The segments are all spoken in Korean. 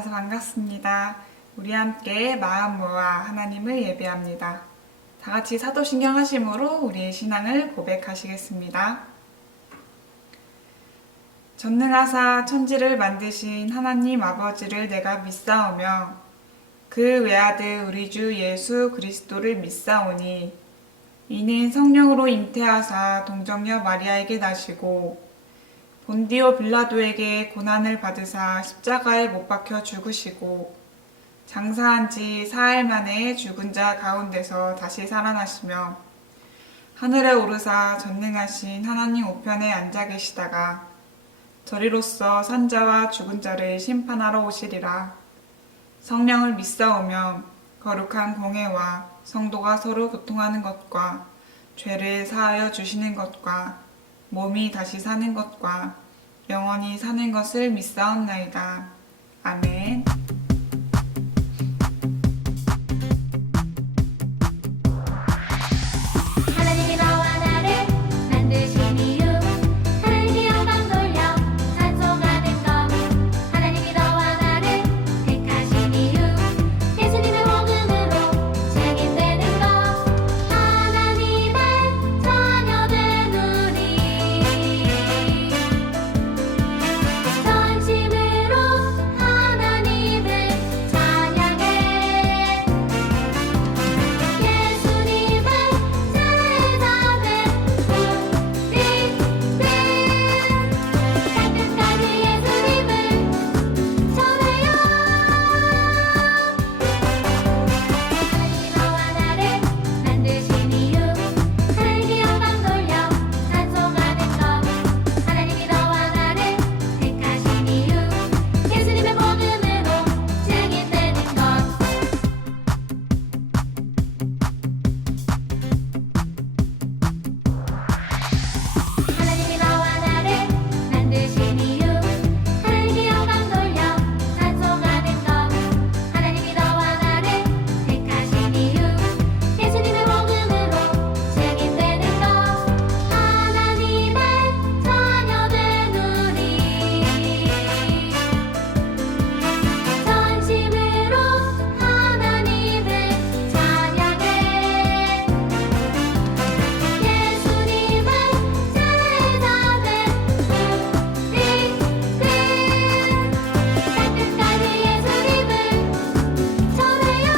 만나서 반갑습니다. 우리 함께 마음 모아 하나님을 예배합니다. 다 같이 사도신경 하심으로 우리의 신앙을 고백하시겠습니다. 전능하사 천지를 만드신 하나님 아버지를 내가 믿사오며 그 외아들 우리 주 예수 그리스도를 믿사오니 이는 성령으로 잉태하사 동정녀 마리아에게 나시고 본디오 빌라도에게 고난을 받으사 십자가에 못 박혀 죽으시고 장사한 지 사흘 만에 죽은 자 가운데서 다시 살아나시며 하늘에 오르사 전능하신 하나님 우편에 앉아 계시다가 저리로서 산자와 죽은 자를 심판하러 오시리라. 성령을 믿사오며 거룩한 공회와 성도가 서로 교통하는 것과 죄를 사하여 주시는 것과 몸이 다시 사는 것과 영원히 사는 것을 믿사옵나이다. 아멘. 하나님이 너와 나를 만드신 이유 하나님께 영광 돌려 찬송하는 것 하나님이 너와 나를 택하신 이유 예수님의 복음으로 증인되는 것 하나님의 자녀된 우리 전심으로 하나님을 찬양해 예수님을 제자된 우리들 땅끝까지 예수님을 전해요. 하나님이 너와 나를 만드신 이유 하나님께 영광 돌려 찬송하는 것 하나님이 너와 나를 택하신 이유 예수님의 복음으로 증인되는 것 하나님이 너와 나를 만드신 이유 하나님께 영광 돌려 찬송하는 것 하나님이 너와 나를 택하신 이유 예수님의 복음으로 증인되는 것 하나님의 자녀된 우리 전심으로 하나님을 찬양해 예수님을 제자된 우리들 땅끝까지 예수님을 전해요.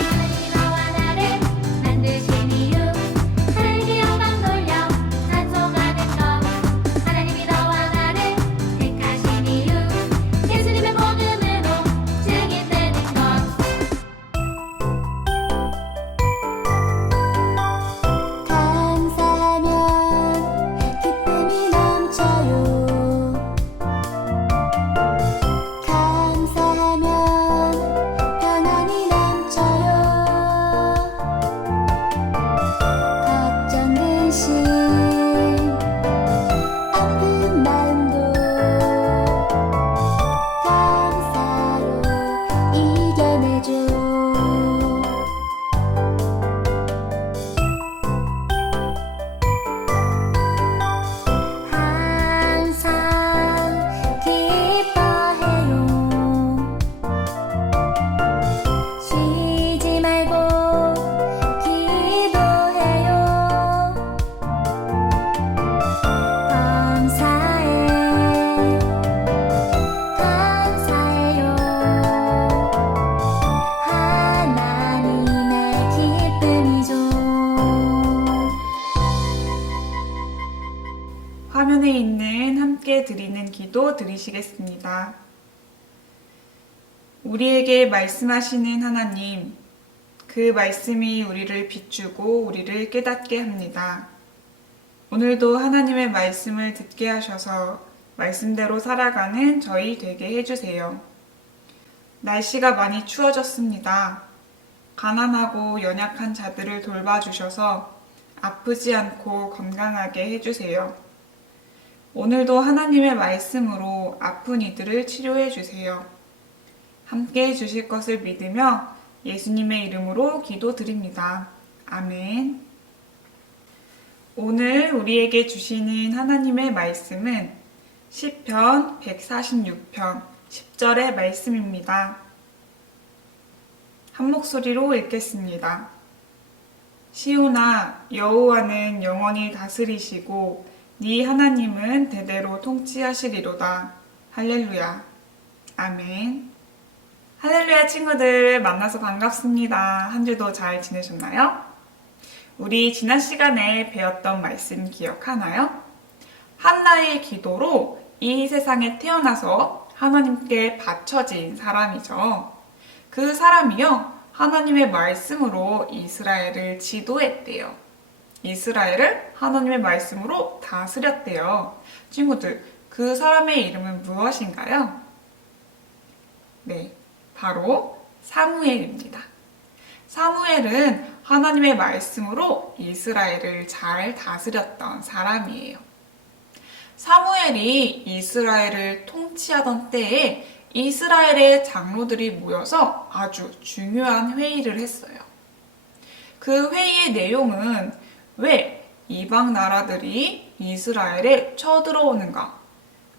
하나님이 너와 나를 만드신 이유 하나님께 영광 돌려 찬송하는 것 하나님이 너와 나를 택하신 이유 예수님의 복음으로 증인되는 것 감사하면 기쁨이 넘쳐요. 감사하면 평안이 넘쳐요. 걱정 근심 아픈 마음도 감사로 이겨내죠. 항상 기뻐해요. 쉬지 말고 기도해요. 감사해 감사해요. 하나님의 기쁨이죠. 화면에 있는 함께 드리는 기도 드리시겠습니다. 우리에게 말씀하시는 하나님, 그 말씀이 우리를 비추고 우리를 깨닫게 합니다. 오늘도 하나님의 말씀을 듣게 하셔서 말씀대로 살아가는 저희 되게 해주세요. 날씨가 많이 추워졌습니다. 가난하고 연약한 자들을 돌봐주셔서 아프지 않고 건강하게 해주세요. 오늘도 하나님의 말씀으로 아픈 이들을 치료해 주세요. 함께 해주실 것을 믿으며 예수님의 이름으로 기도드립니다. 아멘. 오늘 우리에게 주시는 하나님의 말씀은 시편 146편 10절의 말씀입니다. 한 목소리로 읽겠습니다. 시온아, 여호와는 영원히 다스리시고 네 하나님은 대대로 통치하시리로다. 할렐루야. 아멘. 할렐루야 친구들, 만나서 반갑습니다. 한 주도 잘 지내셨나요? 우리 지난 시간에 배웠던 말씀 기억하나요? 한나의 기도로 이 세상에 태어나서 하나님께 바쳐진 사람이죠. 그 사람이요, 하나님의 말씀으로 이스라엘을 지도했대요. 이스라엘을 하나님의 말씀으로 다스렸대요. 친구들, 그 사람의 이름은 무엇인가요? 네, 바로 사무엘입니다. 사무엘은 하나님의 말씀으로 이스라엘을 잘 다스렸던 사람이에요. 사무엘이 이스라엘을 통치하던 때에 이스라엘의 장로들이 모여서 아주 중요한 회의를 했어요. 그 회의의 내용은 왜 이방 나라들이 이스라엘에 쳐들어오는가?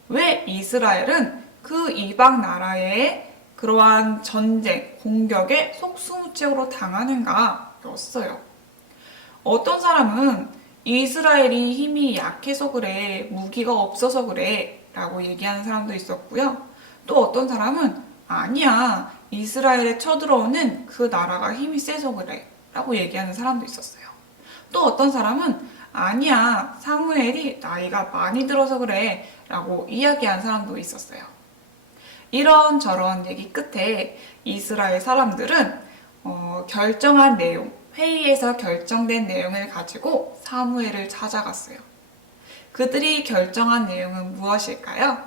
왜 이스라엘은 그 이방 나라의 그러한 전쟁, 공격에 속수무책으로 당하는가? 였어요. 어떤 사람은 이스라엘이 힘이 약해서 그래, 무기가 없어서 그래 라고 얘기하는 사람도 있었고요. 또 어떤 사람은 아니야, 이스라엘에 쳐들어오는 그 나라가 힘이 세서 그래 라고 얘기하는 사람도 있었어요. 또 어떤 사람은 아니야, 사무엘이 나이가 많이 들어서 그래 라고 이야기하는 사람도 있었어요. 이런저런 얘기 끝에 이스라엘 사람들은 결정한 내용, 회의에서 결정된 내용을 가지고 사무엘을 찾아갔어요. 그들이 결정한 내용은 무엇일까요?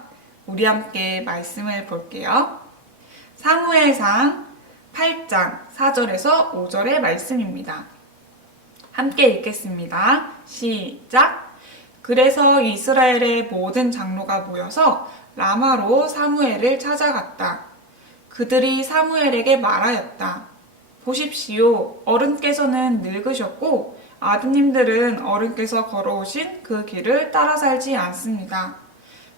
우리 함께 말씀을 볼게요. 사무엘상 8장 4절에서 5절의 말씀입니다. 함께 읽겠습니다. 시작! 그래서 이스라엘의 모든 장로가 모여서 라마로 사무엘을 찾아갔다. 그들이 사무엘에게 말하였다. 보십시오. 어른께서는 늙으셨고 아드님들은 어른께서 걸어오신 그 길을 따라 살지 않습니다.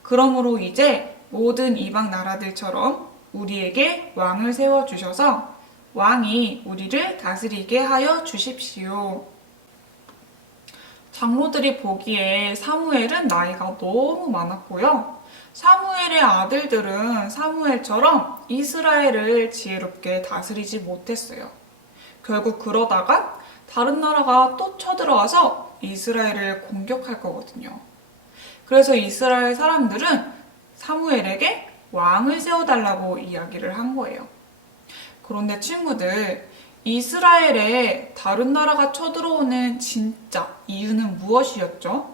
그러므로 이제 모든 이방 나라들처럼 우리에게 왕을 세워주셔서 왕이 우리를 다스리게 하여 주십시오. 장로들이 보기에 사무엘은 나이가 너무 많았고요. 사무엘의 아들들은 사무엘처럼 이스라엘을 지혜롭게 다스리지 못했어요. 결국 그러다가 다른 나라가 또 쳐들어와서 이스라엘을 공격할 거거든요. 그래서 이스라엘 사람들은 사무엘에게 왕을 세워달라고 이야기를 한 거예요. 그런데 친구들, 이스라엘에 다른 나라가 쳐들어오는 진짜 이유는 무엇이었죠?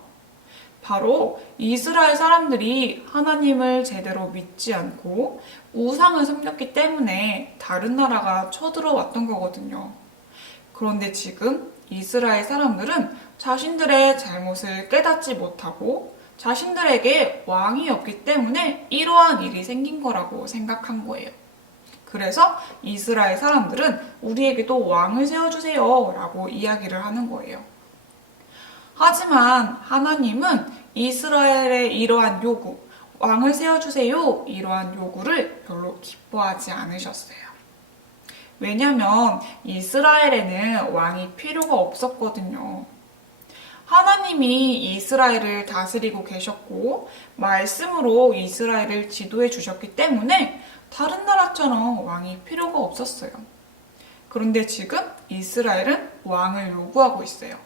바로 이스라엘 사람들이 하나님을 제대로 믿지 않고 우상을 섬겼기 때문에 다른 나라가 쳐들어왔던 거거든요. 그런데 지금 이스라엘 사람들은 자신들의 잘못을 깨닫지 못하고 자신들에게 왕이 없기 때문에 이러한 일이 생긴 거라고 생각한 거예요. 그래서 이스라엘 사람들은 우리에게도 왕을 세워주세요 라고 이야기를 하는 거예요. 하지만 하나님은 이스라엘의 이러한 요구, 왕을 세워주세요 이러한 요구를 별로 기뻐하지 않으셨어요. 왜냐하면 이스라엘에는 왕이 필요가 없었거든요. 하나님이 이스라엘을 다스리고 계셨고 말씀으로 이스라엘을 지도해 주셨기 때문에 다른 나라처럼 왕이 필요가 없었어요. 그런데 지금 이스라엘은 왕을 요구하고 있어요.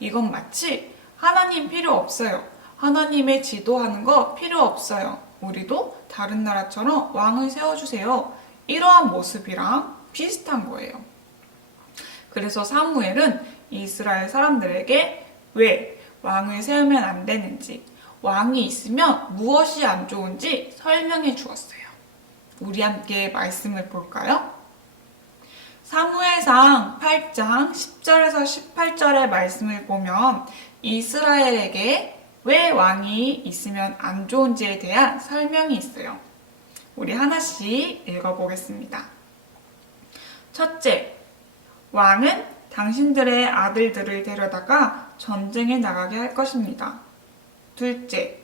이건 마치 하나님 필요 없어요. 하나님의 지도하는 거 필요 없어요. 우리도 다른 나라처럼 왕을 세워주세요. 이러한 모습이랑 비슷한 거예요. 그래서 사무엘은 이스라엘 사람들에게 왜 왕을 세우면 안 되는지, 왕이 있으면 무엇이 안 좋은지 설명해 주었어요. 우리 함께 말씀을 볼까요? 사무엘상 8장 10절에서 18절의 말씀을 보면 이스라엘에게 왜 왕이 있으면 안 좋은지에 대한 설명이 있어요. 우리 하나씩 읽어보겠습니다. 첫째, 왕은 당신들의 아들들을 데려다가 전쟁에 나가게 할 것입니다. 둘째,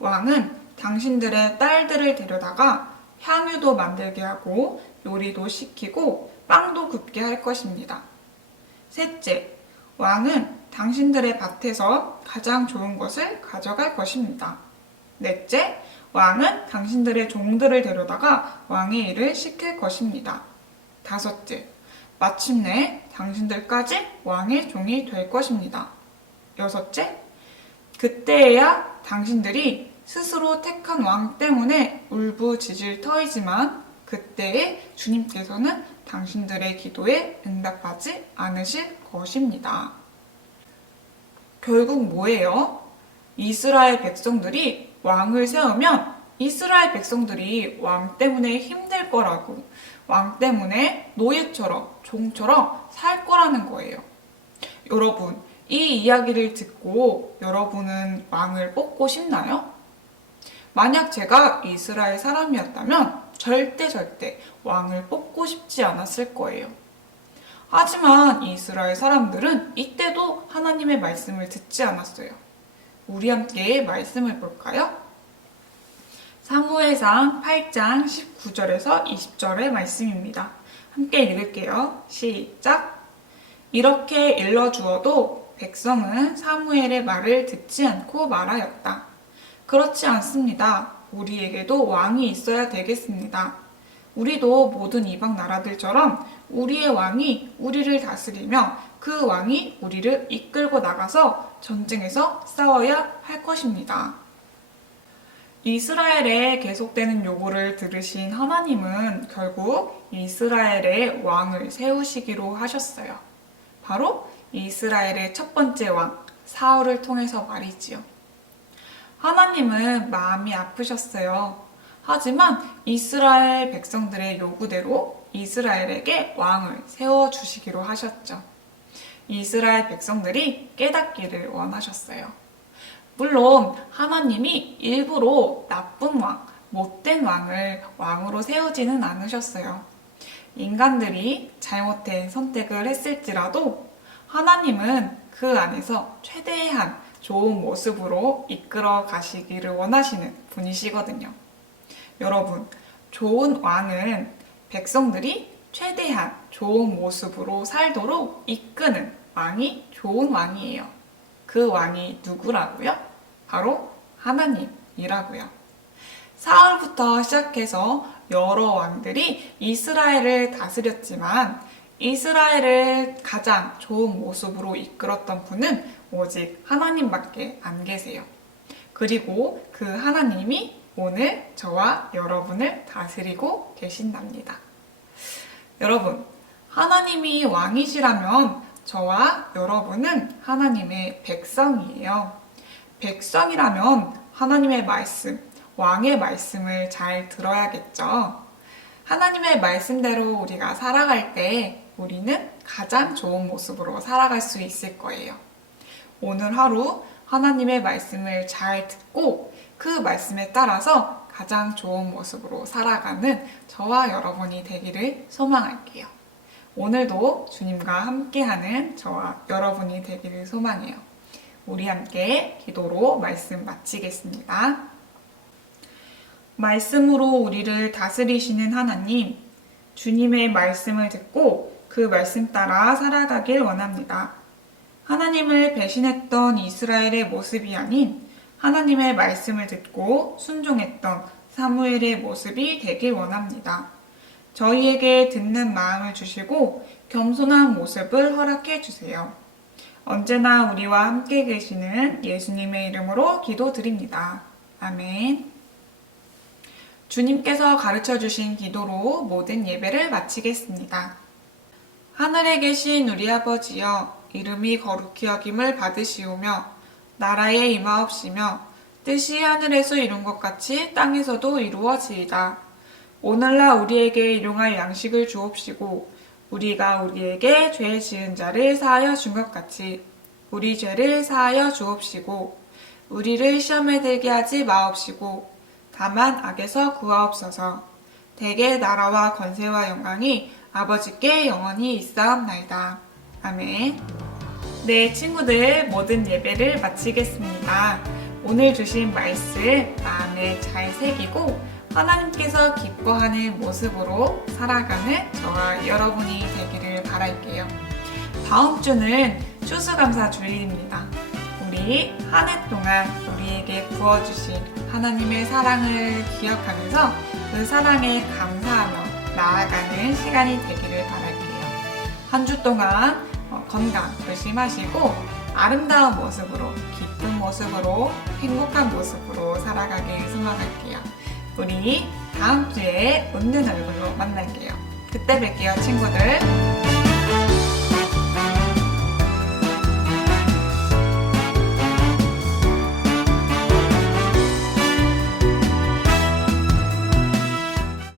왕은 당신들의 딸들을 데려다가 향유도 만들게 하고 요리도 시키고 빵도 굽게 할 것입니다. 셋째, 왕은 당신들의 밭에서 가장 좋은 것을 가져갈 것입니다. 넷째, 왕은 당신들의 종들을 데려다가 왕의 일을 시킬 것입니다. 다섯째, 마침내 당신들까지 왕의 종이 될 것입니다. 여섯째, 그때에야 당신들이 스스로 택한 왕 때문에 울부짖을 터이지만 그때에 주님께서는 당신들의 기도에 응답하지 않으실 것입니다. 결국 뭐예요? 이스라엘 백성들이 왕을 세우면 이스라엘 백성들이 왕 때문에 힘들 거라고, 왕 때문에 노예처럼, 종처럼 살 거라는 거예요. 여러분, 이 이야기를 듣고 여러분은 왕을 뽑고 싶나요? 만약 제가 이스라엘 사람이었다면 절대 왕을 뽑고 싶지 않았을 거예요. 하지만 이스라엘 사람들은 이때도 하나님의 말씀을 듣지 않았어요. 우리 함께 말씀을 볼까요? 사무엘상 8장 19절에서 20절의 말씀입니다. 함께 읽을게요. 시작! 이렇게 일러주어도 백성은 사무엘의 말을 듣지 않고 말하였다. 그렇지 않습니다. 우리에게도 왕이 있어야 되겠습니다. 우리도 모든 이방 나라들처럼 우리의 왕이 우리를 다스리며 그 왕이 우리를 이끌고 나가서 전쟁에서 싸워야 할 것입니다. 이스라엘에 계속되는 요구를 들으신 하나님은 결국 이스라엘의 왕을 세우시기로 하셨어요. 바로 이스라엘의 첫 번째 왕 사울을 통해서 말이지요. 하나님은 마음이 아프셨어요. 하지만 이스라엘 백성들의 요구대로 이스라엘에게 왕을 세워주시기로 하셨죠. 이스라엘 백성들이 깨닫기를 원하셨어요. 물론 하나님이 일부러 나쁜 왕, 못된 왕을 왕으로 세우지는 않으셨어요. 인간들이 잘못된 선택을 했을지라도 하나님은 그 안에서 최대한 좋은 모습으로 이끌어 가시기를 원하시는 분이시거든요. 여러분, 좋은 왕은 백성들이 최대한 좋은 모습으로 살도록 이끄는 왕이 좋은 왕이에요. 그 왕이 누구라고요? 바로 하나님이라고요. 사울부터 시작해서 여러 왕들이 이스라엘을 다스렸지만 이스라엘을 가장 좋은 모습으로 이끌었던 분은 오직 하나님밖에 안 계세요. 그리고 그 하나님이 오늘 저와 여러분을 다스리고 계신답니다. 여러분, 하나님이 왕이시라면 저와 여러분은 하나님의 백성이에요. 백성이라면 하나님의 말씀, 왕의 말씀을 잘 들어야겠죠. 하나님의 말씀대로 우리가 살아갈 때 우리는 가장 좋은 모습으로 살아갈 수 있을 거예요. 오늘 하루 하나님의 말씀을 잘 듣고 그 말씀에 따라서 가장 좋은 모습으로 살아가는 저와 여러분이 되기를 소망할게요. 오늘도 주님과 함께하는 저와 여러분이 되기를 소망해요. 우리 함께 기도로 말씀 마치겠습니다. 말씀으로 우리를 다스리시는 하나님, 주님의 말씀을 듣고 그 말씀 따라 살아가길 원합니다. 하나님을 배신했던 이스라엘의 모습이 아닌 하나님의 말씀을 듣고 순종했던 사무엘의 모습이 되길 원합니다. 저희에게 듣는 마음을 주시고 겸손한 모습을 허락해 주세요. 언제나 우리와 함께 계시는 예수님의 이름으로 기도드립니다. 아멘. 주님께서 가르쳐 주신 기도로 모든 예배를 마치겠습니다. 하늘에 계신 우리 아버지여, 이름이 거룩히 여김을 받으시오며 나라에 임하옵시며 뜻이 하늘에서 이룬 것 같이 땅에서도 이루어지이다. 오늘날 우리에게 일용할 양식을 주옵시고 우리가 우리에게 죄 지은 자를 사하여 준 것 같이 우리 죄를 사하여 주옵시고 우리를 시험에 들게 하지 마옵시고 다만 악에서 구하옵소서. 대개 나라와 권세와 영광이 아버지께 영원히 있사옵나이다. 아멘. 네, 친구들, 모든 예배를 마치겠습니다. 오늘 주신 말씀 마음에 잘 새기고 하나님께서 기뻐하는 모습으로 살아가는 저와 여러분이 되기를 바랄게요. 다음 주는 추수감사 주일입니다. 우리 한 해 동안 우리에게 부어주신 하나님의 사랑을 기억하면서 그 사랑에 감사하며 나아가는 시간이 되기를 바랄게요. 한 주 동안 건강 조심하시고 아름다운 모습으로, 기쁜 모습으로, 행복한 모습으로 살아가길 소망할게요. 우리 다음 주에 웃는 얼굴로 만날게요. 그때 뵐게요, 친구들.